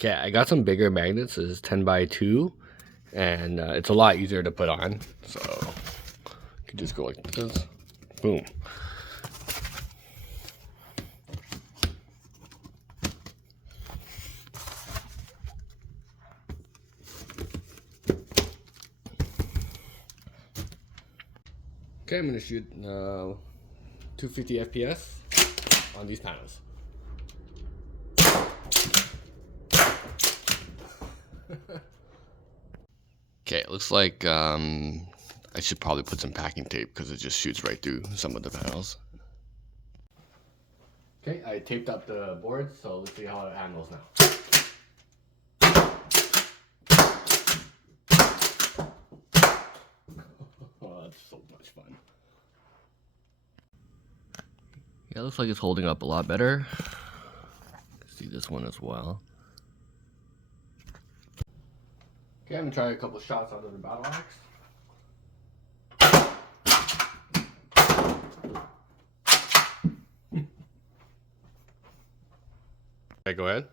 Okay, I got some bigger magnets. This is 10 by 2, and it's a lot easier to put on. So you can just go like this. Boom. Okay, I'm gonna shoot 250 FPS on these panels. Okay, it looks like I should probably put some packing tape because it just shoots right through some of the panels. Okay, I taped up the boards, so let's see how it handles now. Oh, that's so much fun. Yeah, it looks like it's holding up a lot better. See this one as well. Okay, I'm gonna try a couple shots out of the battle axe. Okay, go ahead.